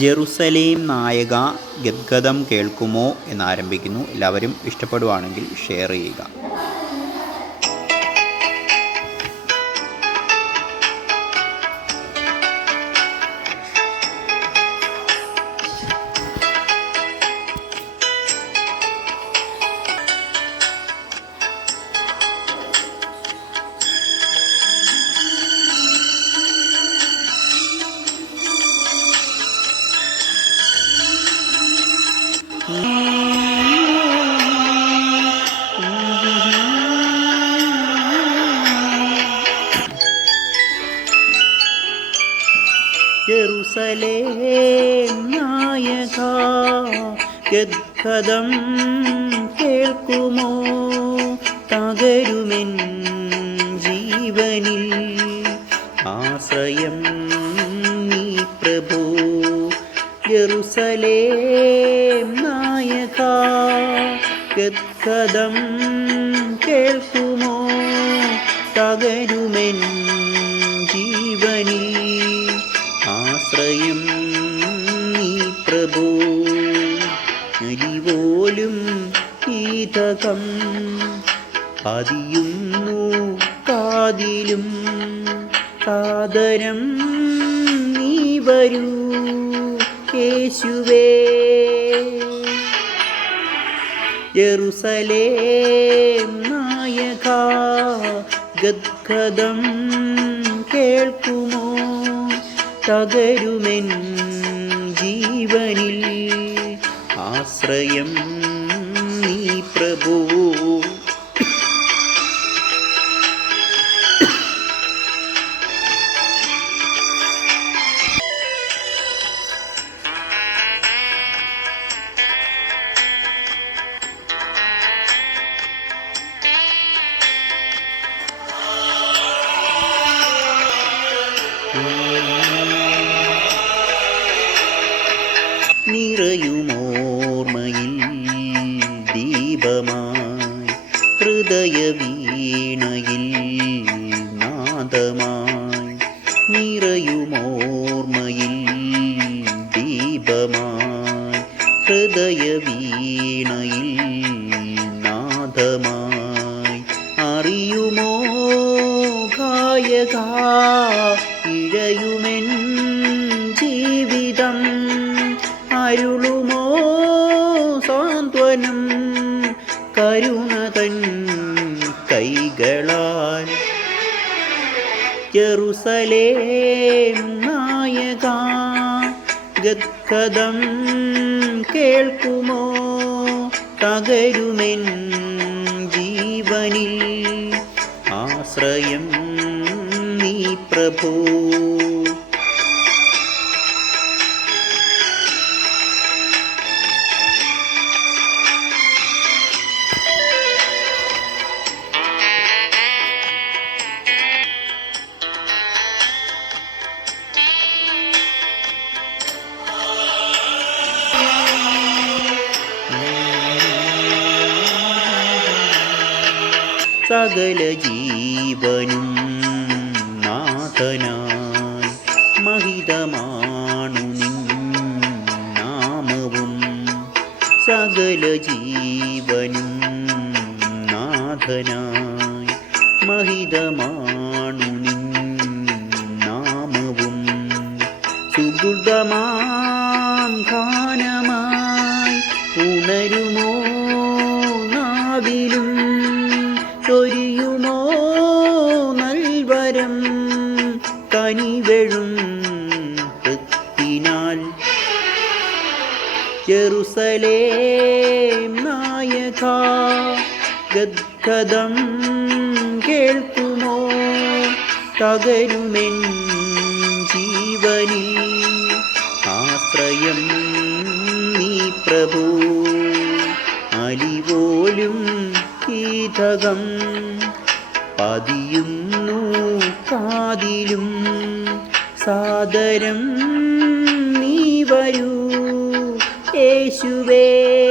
Jerusalem നായക ഗദ്ഗതം കേൾക്കുമോ എന്നാരംഭിക്കുന്നു. എല്ലാവരും ഇഷ്ടപ്പെടുവാണെങ്കിൽ ഷെയർ ചെയ്യുക. ജെറുസലേം നായക ഗദ്ഗതം കേൾക്കുമോ? തകരുമെൻ ജീവനിൽ ആശ്രയം നീ പ്രഭു. ജെറുസലേം നായക ഗദ്ഗതം കേൾക്കുമോ? തകരുമെൻ ജീവനിൽ ആശ്രയം നീ പ്രഭു. അരിപോലും ഈതകം പതിയുന്നു കാതിലും. കാതരം നീ വരൂ യേശുവേ. യെറുസലേം നായക ഗദ്ഗദം കേൾക്കുമോ? തകരുമെൻ ജീവനിൽ. ആശ്രയം നീ പ്രഭു. നിറയുമോർമ്മയിൽ ദീപമായി ഹൃദയവീണയിൽ നാദമായി നിറയുമോർമ്മയിൽ ദീപമായി ഹൃദയവീണയിൽ നാദമായി കൈകളാൽ ജെറുസലേം നായക ഗദ്ഗതം കേൾക്കുമോ? തകരുമെൻ ജീവനിൽ ആശ്രയം നീ പ്രഭു. സകല ജീവനും നാഥനായി മഹിതമാണു നാമവും. സകല ജീവനും നാഥനായി മഹിതമാണു നാമവും. സുഹൃതമാം ഗാനമായി ഉണരുമോ ചൊരിയുമോ നൽവരം? കനിവെഴും ഹൃത്തിനാൽ ജെറുസലേം നായക ഗദ്ഗതം കേൾക്കുമോ? തകരുമെൻ ജീവനിൽ ആശ്രയം നീ പ്രഭു. അലിപോലും കീതകം പതിയുന്നു കാതിലും. സാദരം നീ വരൂ യേശുവേ.